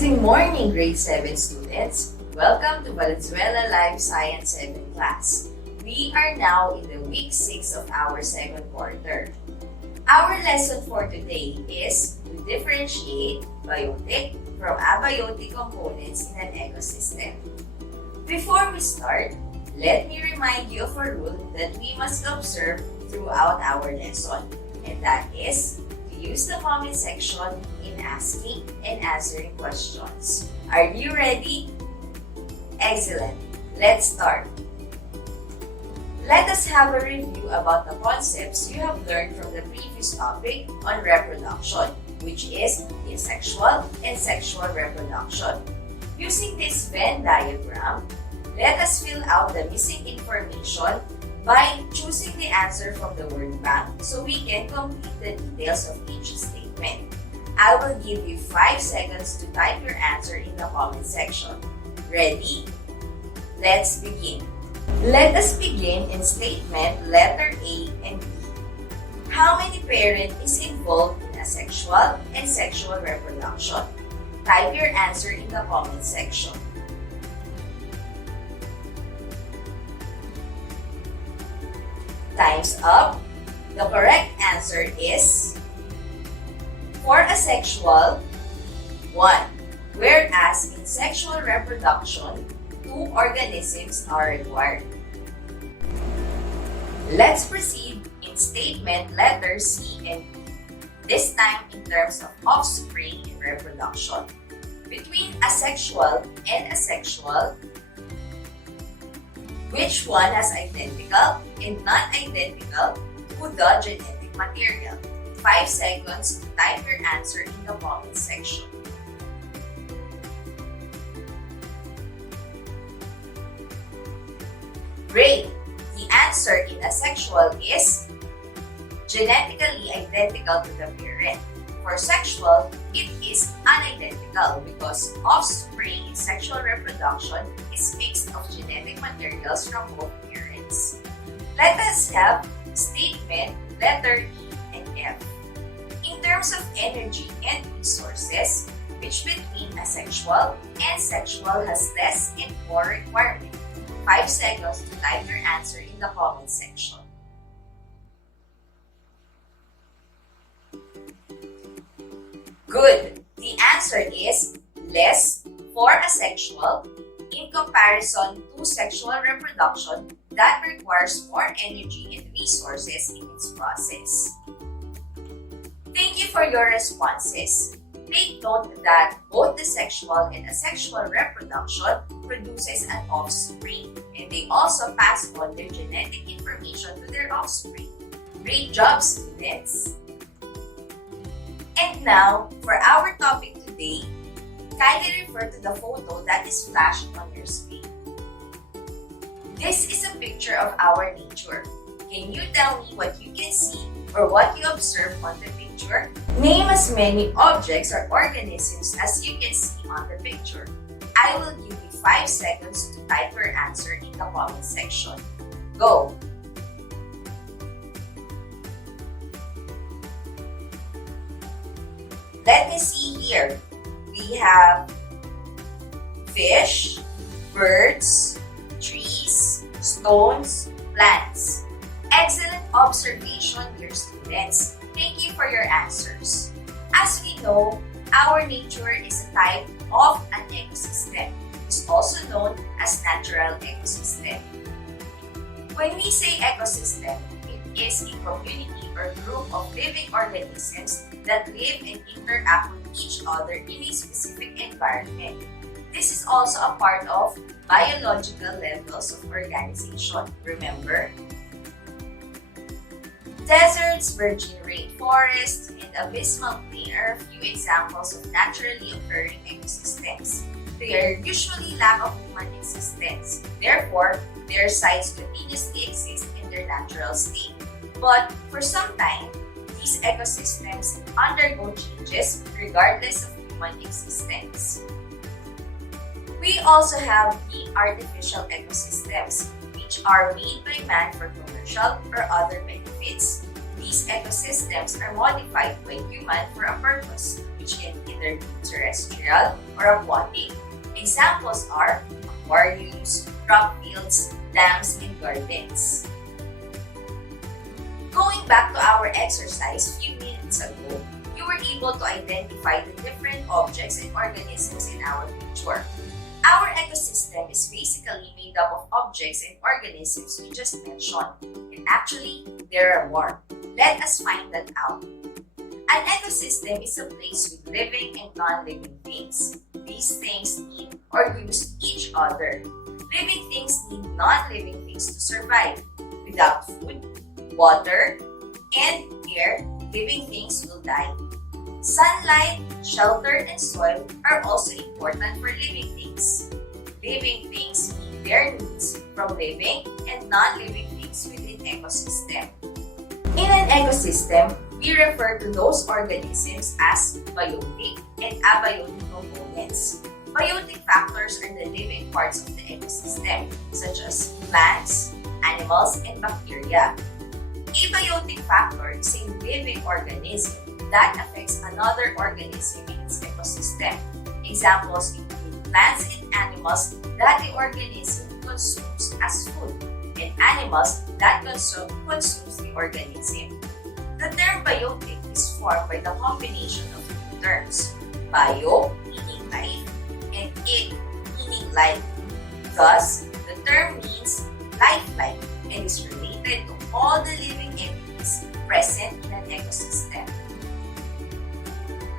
Good morning, grade 7 students. Welcome to Valenzuela Life Science 7 class. We are now in the week 6 of our second quarter. Our lesson for today is to differentiate biotic from abiotic components in an ecosystem. Before we start, let me remind you of a rule that we must observe throughout our lesson, and that is to use the comment section in asking and answering questions. Are you ready? Excellent. Let's start. Let us have a review about the concepts you have learned from the previous topic on reproduction, which is asexual and sexual reproduction. Using this Venn diagram, let us fill out the missing information by choosing the answer from the word bank so we can complete the details of each statement. I will give you 5 seconds to type your answer in the comment section. Ready? Let's begin. Let us begin in statement letter A and B. How many parents is involved in asexual and sexual reproduction? Type your answer in the comment section. Time's up. The correct answer is for asexual, 1. Whereas in sexual reproduction, 2 organisms are required. Let's proceed in statement letter C and D. This time in terms of offspring in reproduction. Between asexual and asexual, which one has identical and non-identical to the genetic material? 5 seconds to type your answer in the comment section. Great! The answer in asexual is genetically identical to the parent. For sexual, it is unidentical because offspring in sexual reproduction is mixed of genetic materials from both parents. Let us have statement letter E and F. In terms of energy and resources, which between asexual and sexual has less and more requirement? 5 seconds to type your answer in the comment section. Good! The answer is less for asexual in comparison to sexual reproduction that requires more energy and resources in its process. Thank you for your responses. Take note that both the sexual and asexual reproduction produces an offspring, and they also pass on their genetic information to their offspring. Great job, students! And now, for our topic today, kindly refer to the photo that is flashed on your screen. This is a picture of our nature. Can you tell me what you can see or what you observe on the picture? Name as many objects or organisms as you can see on the picture. I will give you 5 seconds to type your answer in the comment section. Go! Let me see here. We have fish, birds, trees, stones, plants. Excellent observation, dear students. Thank you for your answers. As we know, our nature is a type of an ecosystem. It is also known as natural ecosystem. When we say ecosystem, it is a community or group of living organisms that live and interact with each other in a specific environment. This is also a part of biological levels of organization. Remember? Deserts, virgin rainforests, and abysmal plain are a few examples of naturally occurring ecosystems. They are usually lack of human existence. Therefore, their sites continuously exist in their natural state. But for some time, these ecosystems undergo changes regardless of human existence. We also have the artificial ecosystems, which are made by man for commercial or other benefits. These ecosystems are modified by human for a purpose, which which can either be terrestrial or aquatic. Examples are aquariums, crop fields, dams, and gardens. Going back to our exercise few minutes ago, you were able to identify the different objects and organisms in our picture. Our ecosystem is basically made up of objects and organisms we just mentioned. And actually, there are more. Let us find that out. An ecosystem is a place with living and non-living things. These things need or use each other. Living things need non-living things to survive. Without food, water, and air, living things will die. Sunlight, shelter, and soil are also important for living things. Living things meet their needs from living and non-living things within ecosystem. In an ecosystem, we refer to those organisms as biotic and abiotic components. Biotic factors are the living parts of the ecosystem, such as plants, animals, and bacteria. Abiotic factor is a living organism that affects another organism in its ecosystem. Examples include plants and animals that the organism consumes as food, and animals that consumes the organism. The term biotic is formed by the combination of two terms, bio meaning life and ic meaning life. Thus, the term means lifelike and is related to all the living entities present in an ecosystem.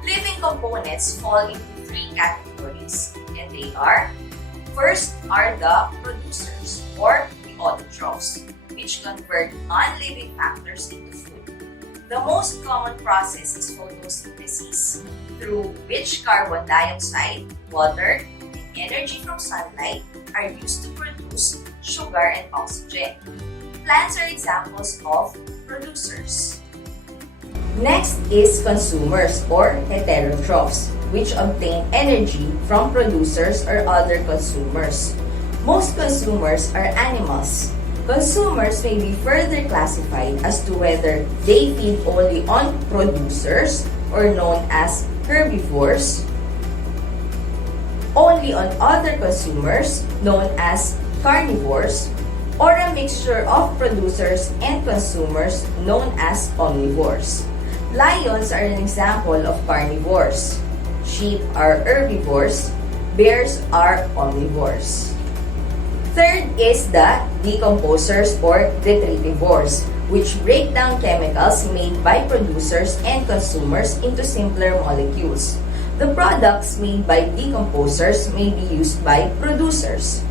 Living components fall into three categories, and they are: first are the producers or the autotrophs, which convert non-living factors into food. The most common process is photosynthesis, through which carbon dioxide, water, and energy from sunlight are used to produce sugar and oxygen. Plants are examples of producers. Next is consumers or heterotrophs, which obtain energy from producers or other consumers. Most consumers are animals. Consumers may be further classified as to whether they feed only on producers or known as herbivores, only on other consumers known as carnivores, or a mixture of producers and consumers known as omnivores. Lions are an example of carnivores. Sheep are herbivores. Bears are omnivores. Third is the decomposers or detritivores, which break down chemicals made by producers and consumers into simpler molecules. The products made by decomposers may be used by producers.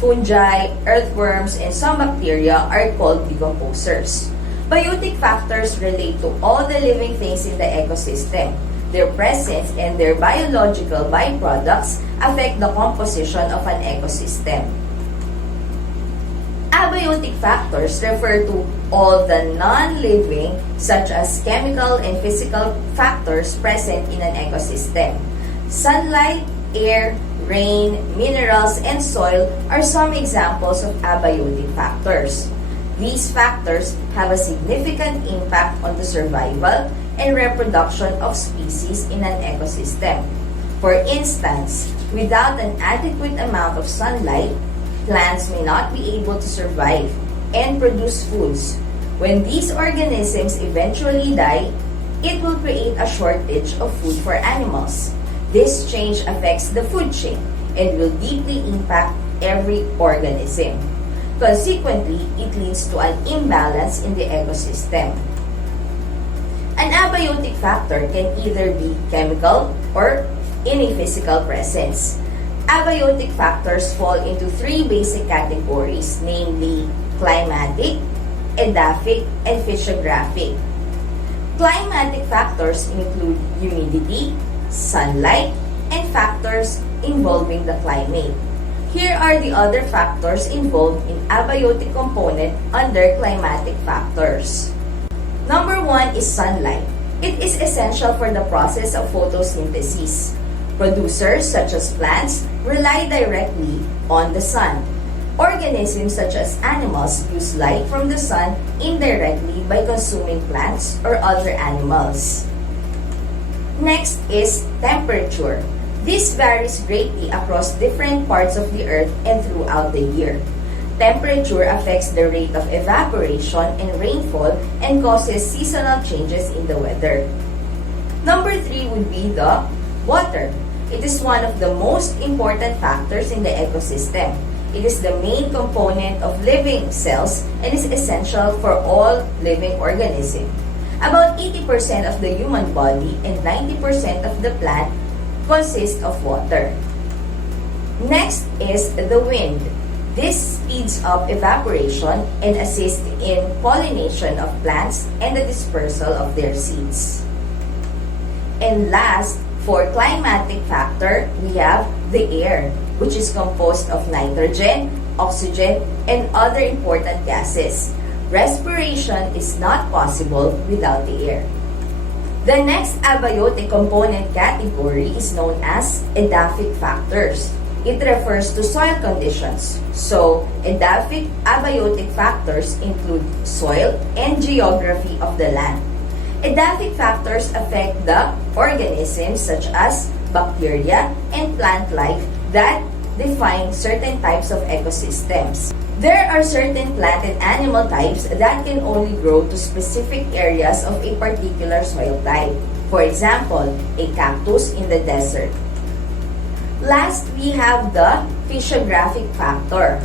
Fungi, earthworms, and some bacteria are called decomposers. Biotic factors relate to all the living things in the ecosystem. Their presence and their biological byproducts affect the composition of an ecosystem. Abiotic factors refer to all the non-living, such as chemical and physical factors present in an ecosystem. Sunlight, air, rain, minerals, and soil are some examples of abiotic factors. These factors have a significant impact on the survival and reproduction of species in an ecosystem. For instance, without an adequate amount of sunlight, plants may not be able to survive and produce foods. When these organisms eventually die, it will create a shortage of food for animals. This change affects the food chain and will deeply impact every organism. Consequently, it leads to an imbalance in the ecosystem. An abiotic factor can either be chemical or in a physical presence. Abiotic factors fall into three basic categories, namely climatic, edaphic, and physiographic. Climatic factors include humidity, sunlight, and factors involving the climate. Here are the other factors involved in abiotic component under climatic factors. Number 1 is sunlight. It is essential for the process of photosynthesis. Producers such as plants rely directly on the sun. Organisms such as animals use light from the sun indirectly by consuming plants or other animals. Next is temperature. This varies greatly across different parts of the Earth and throughout the year. Temperature affects the rate of evaporation and rainfall and causes seasonal changes in the weather. Number 3 would be the water. It is one of the most important factors in the ecosystem. It is the main component of living cells and is essential for all living organisms. About 80% of the human body and 90% of the plant consist of water. Next is the wind. This speeds up evaporation and assists in pollination of plants and the dispersal of their seeds. And last, for climatic factor, we have the air, which is composed of nitrogen, oxygen, and other important gases. Respiration is not possible without the air. The next abiotic component category is known as edaphic factors. It refers to soil conditions. So, abiotic factors include soil and geography of the land. Edaphic factors affect the organisms such as bacteria and plant life that define certain types of ecosystems. There are certain plant and animal types that can only grow to specific areas of a particular soil type. For example, a cactus in the desert. Last, we have the physiographic factor,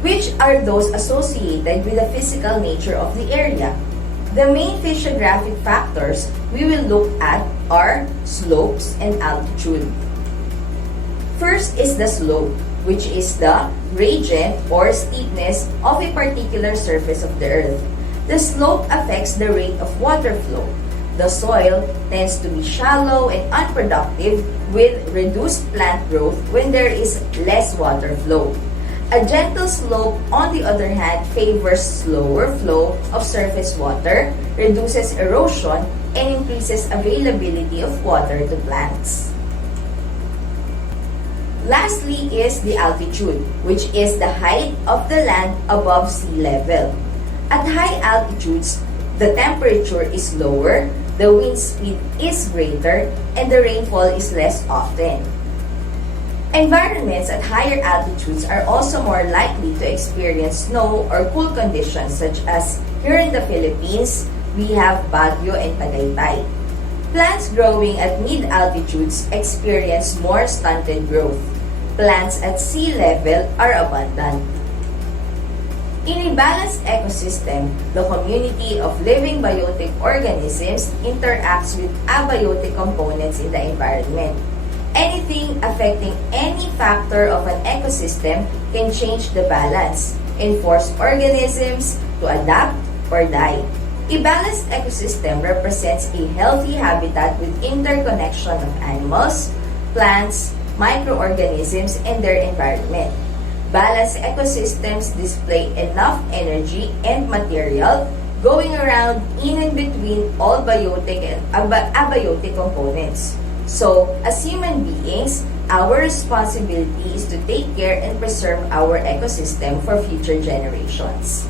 which are those associated with the physical nature of the area. The main physiographic factors we will look at are slopes and altitude. First is the slope, which is the gradient or steepness of a particular surface of the earth. The slope affects the rate of water flow. The soil tends to be shallow and unproductive with reduced plant growth when there is less water flow. A gentle slope, on the other hand, favors slower flow of surface water, reduces erosion, and increases availability of water to plants. Lastly is the altitude, which is the height of the land above sea level. At high altitudes, the temperature is lower, the wind speed is greater, and the rainfall is less often. Environments at higher altitudes are also more likely to experience snow or cool conditions, such as here in the Philippines, we have Baguio and Tagaytay. Plants growing at mid-altitudes experience more stunted growth. Plants at sea level are abundant. In a balanced ecosystem, the community of living biotic organisms interacts with abiotic components in the environment. Anything affecting any factor of an ecosystem can change the balance and force organisms to adapt or die. A balanced ecosystem represents a healthy habitat with interconnection of animals, plants, microorganisms, and their environment. Balanced ecosystems display enough energy and material going around in and between all biotic and abiotic components. So, as human beings, our responsibility is to take care and preserve our ecosystem for future generations.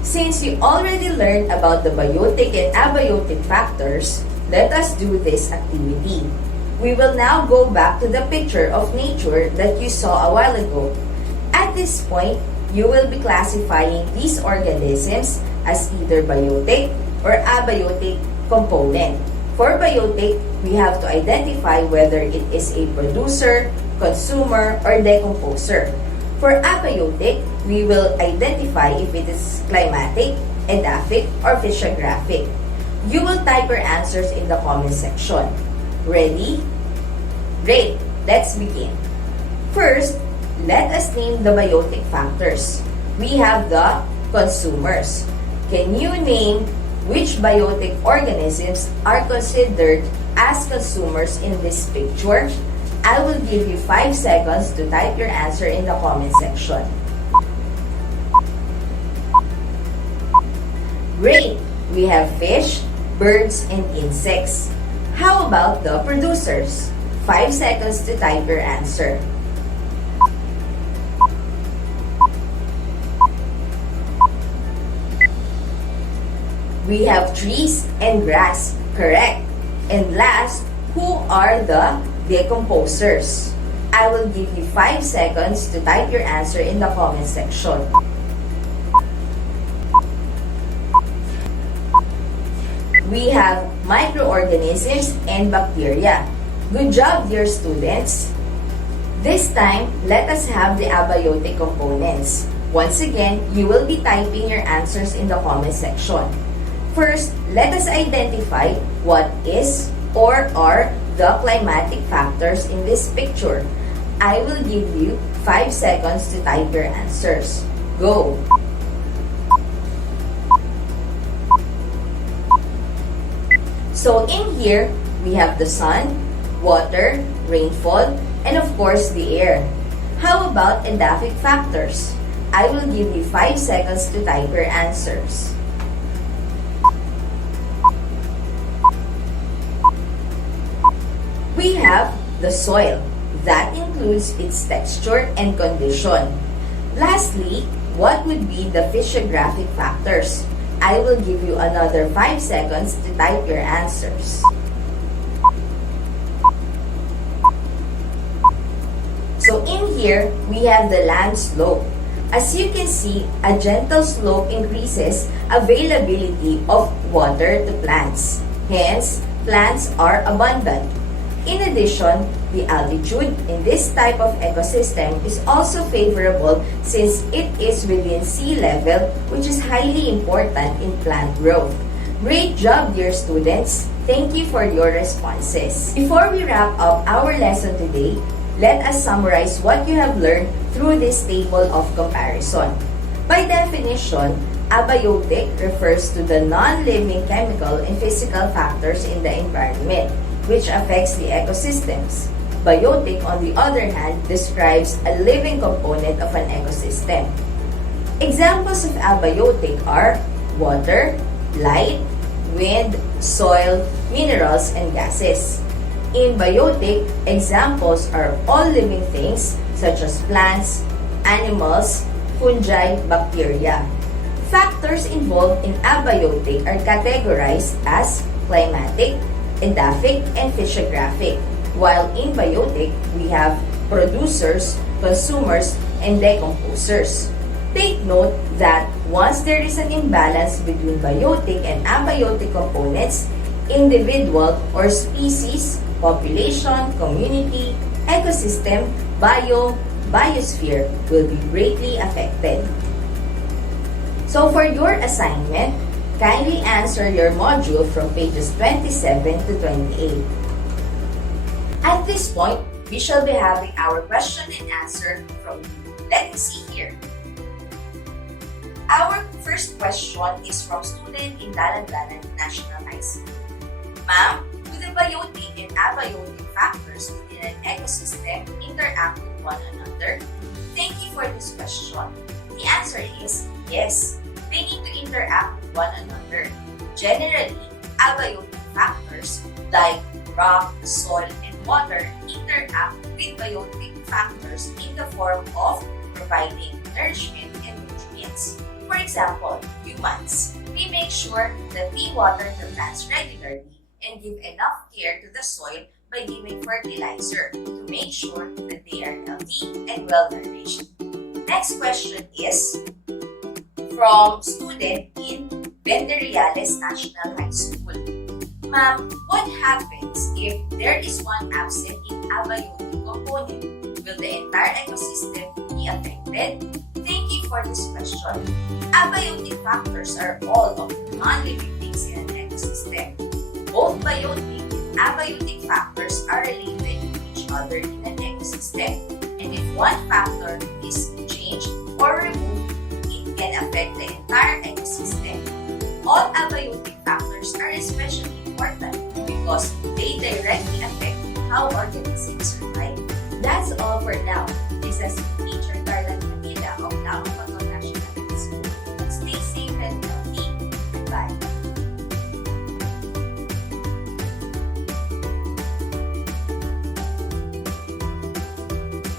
Since you already learned about the biotic and abiotic factors, let us do this activity. We will now go back to the picture of nature that you saw a while ago. At this point, you will be classifying these organisms as either biotic or abiotic component. For biotic, we have to identify whether it is a producer, consumer, or decomposer. For abiotic, we will identify if it is climatic, edaphic, or physiographic. You will type your answers in the comment section. Ready? Great! Let's begin. First, let us name the biotic factors. We have the consumers. Can you name which biotic organisms are considered as consumers in this picture? I will give you 5 seconds to type your answer in the comment section. Great! We have fish, birds, and insects. How about the producers? 5 seconds to type your answer. We have trees and grass. Correct. And last, who are the decomposers? I will give you 5 seconds to type your answer in the comment section. We have microorganisms and bacteria. Good job, dear students! This time, let us have the abiotic components. Once again, you will be typing your answers in the comment section. First, let us identify what is or are the climatic factors in this picture. I will give you 5 seconds to type your answers. Go! So in here, we have the sun, water, rainfall, and of course the air. How about edaphic factors? I will give you 5 seconds to type your answers. We have the soil. That includes its texture and condition. Lastly, what would be the physiographic factors? I will give you another 5 seconds to type your answers. So in here, we have the land slope. As you can see, a gentle slope increases availability of water to plants. Hence, plants are abundant. In addition, the altitude in this type of ecosystem is also favorable since it is within sea level, which is highly important in plant growth. Great job, dear students! Thank you for your responses. Before we wrap up our lesson today, let us summarize what you have learned through this table of comparison. By definition, abiotic refers to the non-living chemical and physical factors in the environment, which affects the ecosystems. Biotic, on the other hand, describes a living component of an ecosystem. Examples of abiotic are water, light, wind, soil, minerals, and gases. In biotic, examples are all living things such as plants, animals, fungi, bacteria. Factors involved in abiotic are categorized as climatic, edaphic, and physiographic. While in biotic, we have producers, consumers, and decomposers. Take note that once there is an imbalance between biotic and abiotic components, individual or species, population, community, ecosystem, biosphere will be greatly affected. So for your assignment, kindly answer your module from pages 27 to 28. At this point, we shall be having our question and answer from you. Let me see here. Our first question is from student in Dalandanan National High School. Ma'am, do the biotic and abiotic factors within an ecosystem interact with one another? Thank you for this question. The answer is yes. They need to interact with one another. Generally, abiotic factors like rock, soil, and water interact with biotic factors in the form of providing nourishment and nutrients. For example, humans, we make sure that we water the plants regularly and give enough care to the soil by giving fertilizer to make sure that they are healthy and well-nourished. Next question is from student in Benderiales National High School. Ma'am, what happens if there is one absent in abiotic component? Will the entire ecosystem be affected? Thank you for this question. Abiotic factors are all of the non-living things in an ecosystem. Both biotic and abiotic factors are related to each other in an ecosystem. And if one factor is changed or removed, it can affect the entire ecosystem. All abiotic factors are especially important because they directly affect how organisms survive. That's all for now. This is Teacher Carla Manila of Laos.